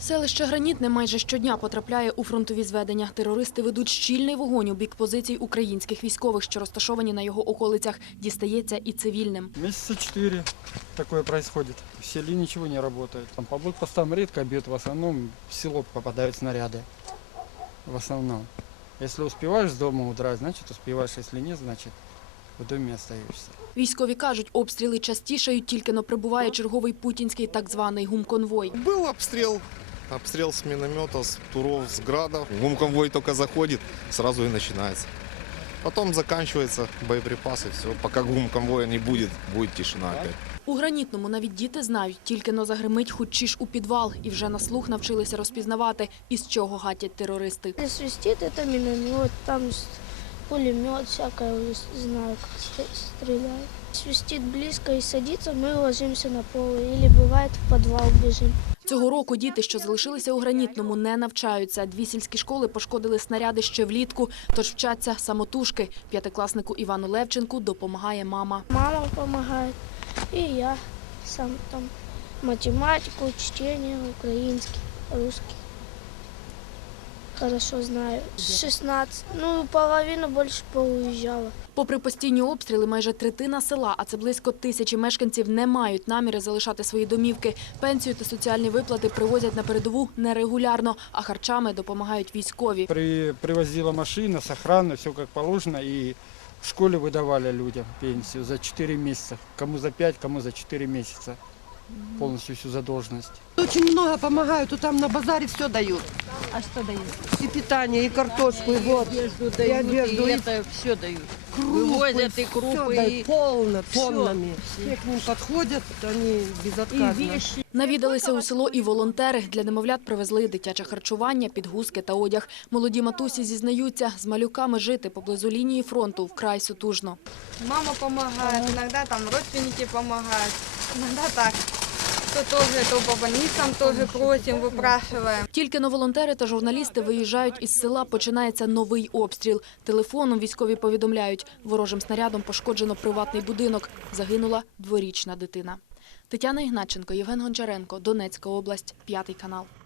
Селище Гранітне майже щодня потрапляє у фронтові зведення. Терористи ведуть щільний вогонь у бік позицій українських військових, що розташовані на його околицях, дістається і цивільним. Місяця чотири таке відбувається. В селі нічого не працює. Там по блокпостам рідко б'ють, В основному в село попадають снаряди. В основному, якщо успіваєш з дому удрають, значить успіваєш, ні, значить вдомі остаєшся. Військові кажуть, обстріли частішають, тільки но прибуває черговий путінський так званий гумконвой. Був обстріл. Обстріл з міномета, з туров з граду. Гум конвой тільки заходять, одразу і починається. Потім заканчується боєприпаси. все. поки гум конвоя не буде, тишина тишина. У гранітному навіть діти знають, тільки но загримить хоч і ж у підвал, і вже на слух навчилися розпізнавати, із чого гатять терористи. Не свистіти, там міномет, там пулемет, всяка знаю, як стріляє. Свистіть близько і садиться, ми ложимося на поле. І буває, в підвал, біжимо. Цього року діти, що залишилися у гранітному, не навчаються. Дві сільські школи пошкодили снаряди ще влітку, тож вчаться самотужки. П'ятикласнику Івану Левченку допомагає мама. Мама допомагає, і я сам там. Математику, чтення українські, русські хорошо знаю. 16. ну, половину більше поїжджала. Попри постійні обстріли, майже третина села, а це близько тисячі мешканців, не мають наміри залишати свої домівки. Пенсію та соціальні виплати привозять на передову нерегулярно, а харчами допомагають військові. При, привозила машина, сахранно, все як положено. і в школі видавали людям пенсію за 4 місяці. Кому за 5, кому за 4 місяці. Повністю всю задовженість. Дуже багато допомагають, там на базарі все дають. – А що дают? і питання, і картошку все дають. Крупу, Вивозят, і крупу, все і... дай, полна, все. Всі дають Все. крути полне понамікнув ходять. Ані безотказно. навідалися у село і волонтери. Для немовлят привезли дитяче харчування, підгузки та одяг. Молоді матусі зізнаються з малюками жити поблизу лінії фронту вкрай сутужно. Мама допомагає, іноді родственники допомагають, іноді так. То то где то баба нікамтові кротім випрашуває. Тільки волонтери та журналісти виїжджають із села. Починається новий обстріл. Телефоном військові повідомляють, ворожим снарядом пошкоджено приватний будинок. Загинула дворічна дитина. Тетяна Ігначенко, Євген Гончаренко, Донецька область, п'ятий канал.